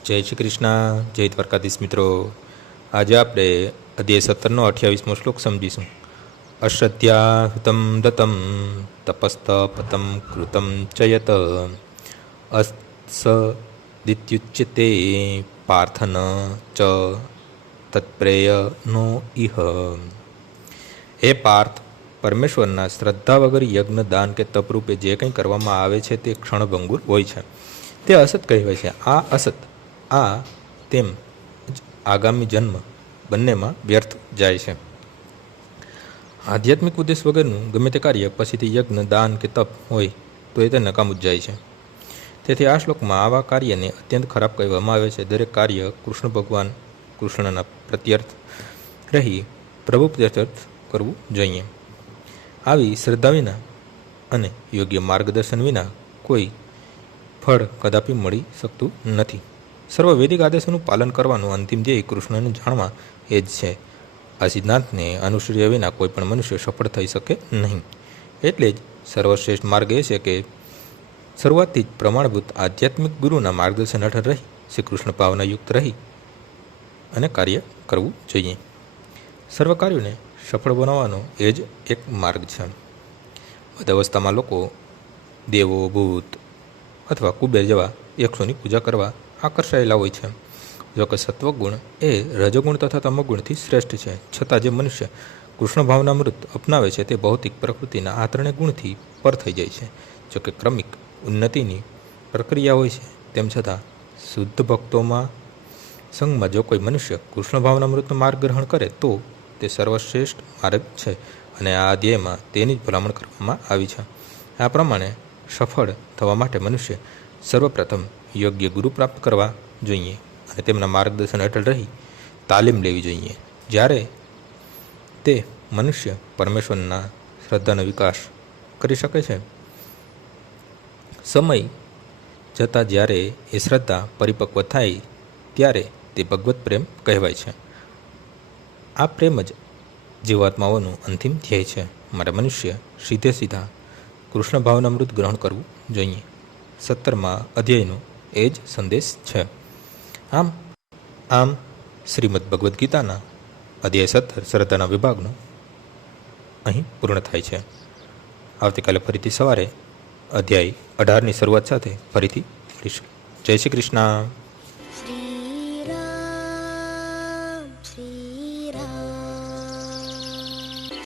જય શ્રી કૃષ્ણ, જય દ્વારકાધીશ મિત્રો. આજે આપણે અધ્યાય 17નો 28મો શ્લોક સમજીશું. અશ્રદ્ધ્યાહૃતમ દત્તમ તપસ્તપતમ કૃતમ ચયત અસદિત્યુચ્યતે પાર્થન ચ તત્પ્રેય નો ઇહ. હે પાર્થ, પરમેશ્વરના શ્રદ્ધા વગર યજ્ઞ, દાન કે તપરૂપે જે કંઈ કરવામાં આવે છે તે ક્ષણભંગુર હોય છે. તે અસત કહેવાય છે. આ અસત આ તેમ જ આગામી જન્મ બંનેમાં વ્યર્થ જાય છે. આધ્યાત્મિક ઉદ્દેશ વગરનું ગમે તે કાર્ય પછીથી યજ્ઞ, દાન કે તપ હોય તો એ તે નકામું જ જાય છે. તેથી આ શ્લોકમાં આવા કાર્યને અત્યંત ખરાબ કહેવામાં આવે છે. દરેક કાર્ય કૃષ્ણ ભગવાન કૃષ્ણના પ્રત્યર્થ રહી પ્રભુ પ્રત્યર્થ કરવું જોઈએ. આવી શ્રદ્ધા વિના અને યોગ્ય માર્ગદર્શન વિના કોઈ ફળ કદાપી મળી શકતું નથી. સર્વ વૈદિક આદેશોનું પાલન કરવાનું અંતિમ ધ્યેય કૃષ્ણને જાણવા એ જ છે. આ સિદ્ધાંતને અનુસર્યા વિના કોઈ પણ મનુષ્ય સફળ થઈ શકે નહીં. એટલે જ સર્વશ્રેષ્ઠ માર્ગ એ છે કે શરૂઆતથી જ પ્રમાણભૂત આધ્યાત્મિક ગુરુના માર્ગદર્શન હેઠળ રહી શ્રી કૃષ્ણ ભાવનાયુક્ત રહી અને કાર્ય કરવું જોઈએ. સર્વ કાર્યોને સફળ બનાવવાનો એ જ એક માર્ગ છે. બધા અવસ્થામાં લોકો દેવો, ભૂત અથવા કુબેર જેવા યક્ષોની પૂજા કરવા આકર્ષાયેલા હોય છે. જોકે સત્વગુણ એ રજોગુણ તથા તમોગુણથી શ્રેષ્ઠ છે. છતાં જે મનુષ્ય કૃષ્ણ ભાવનામૃત અપનાવે છે તે ભૌતિક પ્રકૃતિના આ ત્રણેય ગુણથી પર થઈ જાય છે. જોકે ક્રમિક ઉન્નતિની પ્રક્રિયા હોય છે, તેમ છતાં શુદ્ધ ભક્તોમાં સંઘમાં જો કોઈ મનુષ્ય કૃષ્ણ ભાવનામૃતનો માર્ગ ગ્રહણ કરે તો તે સર્વશ્રેષ્ઠ માર્ગ છે અને આ અધ્યાયમાં તેની જ ભલામણ કરવામાં આવી છે. આ પ્રમાણે સફળ થવા માટે મનુષ્ય સર્વપ્રથમ યોગ્ય ગુરુ પ્રાપ્ત કરવા જોઈએ અને તેમના માર્ગદર્શન હેઠળ રહી તાલીમ લેવી જોઈએ. જ્યારે તે મનુષ્ય પરમેશ્વરના શ્રદ્ધાનો વિકાસ કરી શકે છે, સમય જતાં જ્યારે એ શ્રદ્ધા પરિપક્વ થાય ત્યારે તે ભગવત પ્રેમ કહેવાય છે. આ પ્રેમ જ જીવાત્માઓનું અંતિમ ધ્યેય છે. માટે મનુષ્ય સીધે સીધા કૃષ્ણ ભાવનામૃત ગ્રહણ કરવું જોઈએ. 17મા અધ્યાયનો એ જ સંદેશ છે. આમ શ્રીમદ ભગવદ્ ગીતાના અધ્યાય 17 શ્રદ્ધાના વિભાગનો અહીં પૂર્ણ થાય છે. આવતીકાલે ફરીથી સવારે અધ્યાય 18ની શરૂઆત સાથે ફરીથી મળીશું. જય શ્રી કૃષ્ણ.